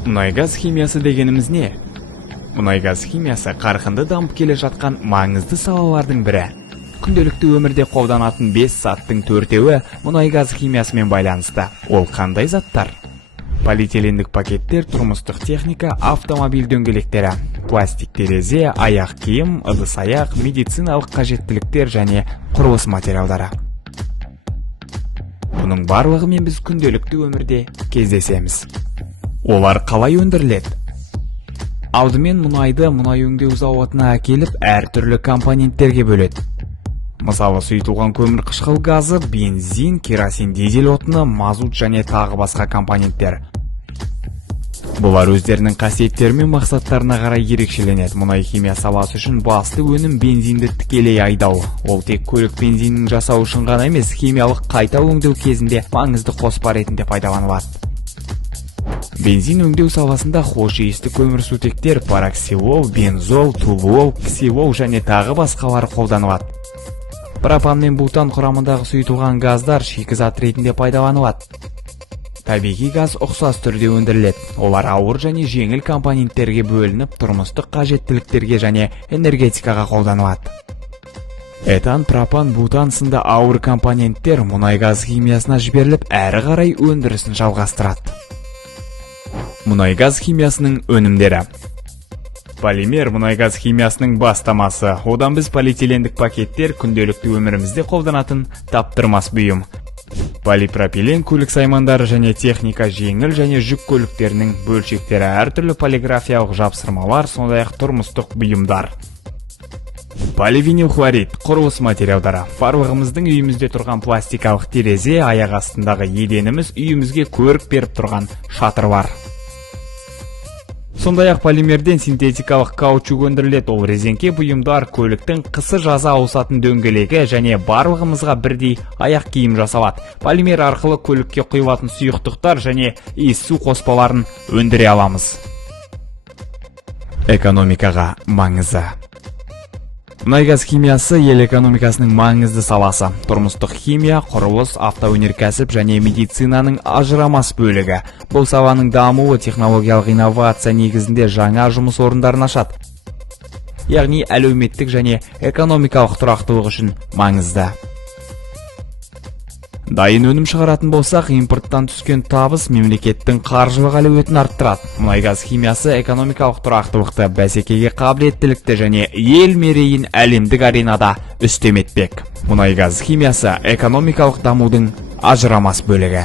Мұнай-газ химиясы дегеніміз не? Мұнай-газ химиясы қарқынды дамып келе жатқан маңызды салалардың бірі. Күнделікті өмірде қолданатын 5 заттың 4-еуі мұнай-газ химиясымен байланысты. Ол қандай заттар? Полиэтилендік пакеттер, тұрмыстық техника, автомобиль дөңгелектері, пластик терезе, аяқ киім, ыдыс-аяқ, медициналық қажеттіліктер және құрылыс материалдары. Бұның барлығымен біз күнделікті өмірде кездесеміз. Олар қалай өндіріледі? Алдымен мұнайды мұнай өңдеу зауытына әкеліп, әртүрлі компоненттерге бөледі. Мысалы, сұйытылған көмір қышқыл газы, бензин, керосин, дизель отыны, мазут және тағы басқа компоненттер. Бұлар өздерінің қасиеттері мен мақсаттарына қарай ерекшеленеді. Мұнай химия саласы үшін басты өнім бензинді тікелей айдау. Ол тек көлік бензинін жасау үшін ғана емес, химиялық қайта өңдеу кезінде маңызды қоспа ретінде пайдаланылады. Бензин өңдеу саласында хош иісті көмірсутектер, параксилол, бензол, тулуол, ксилол және тағы басқалар қолданылады. Пропан мен бутан құрамындағы сұйытылған газдар шикізат ретінде пайдаланылады. Табиғи газ ұқсас түрде өндіріледі. Олар ауыр және жеңіл компоненттерге бөлініп, тұрмыстық қажеттіліктерге және энергетикаға қолданылады. Этан, пропан, бутан сынды ауыр компоненттер мұнай-газ химиясына жіберіліп, әрі қарай өндірісін жалғастырады. Мұнай-газ химиясының өнімдері. Полимер мұнай-газ химиясының бастамасы. Одан біз полиэтилендік пакеттер күнделікті өмірімізде қолданатын таптырмас бұйым. Полипропилен көлік саймандары және техника, жеңіл және жүк көліктерінің бөлшектері, әртүрлі полиграфиялық жапсырмалар, сондай-ақ тұрмыстық бұйымдар. Поливинил хлорид, құрылыс материалдары. Барлығымыздың үйімізде тұрған пластикалық терезе, аяқ астындағы еденіміз, үйімізге көрік беріп тұрған шатырлар. Сондай-ақ полимерден синтетикалық каучук өндіріледі. Ол резеңке бұйымдар, көліктің қысы жаза ауысатын дөңгелегі және барлығымызға бірдей аяқ киім жасалады. Полимер арқылы көлікке құйылатын сұйықтықтар және иіссу қоспаларын өндіре аламыз. Экономикаға маңызы. Мұнай-газ химиясы ел экономикасының маңызды саласы. Тұрмыстық химия, құрылыс, автоөнеркәсіп және медицинаның ажырамас бөлігі. Бұл саланың дамуы технологиялық инновация негізінде жаңа жұмыс орындарын ашады. Яғни әлеуметтік және экономикалық тұрақтылық үшін маңызды. Дайын өнім шығаратын болсақ, импорттан түскен табыс мемлекеттің қаржылық әлеуетін арттырады. Мұнай-газ химиясы экономикалық тұрақтылықты, бәсекеге қабілеттілікті және ел мерейін әлемдік аренада үстем етпек. Мұнай-газ химиясы экономикалық дамудың ажырамас бөлігі.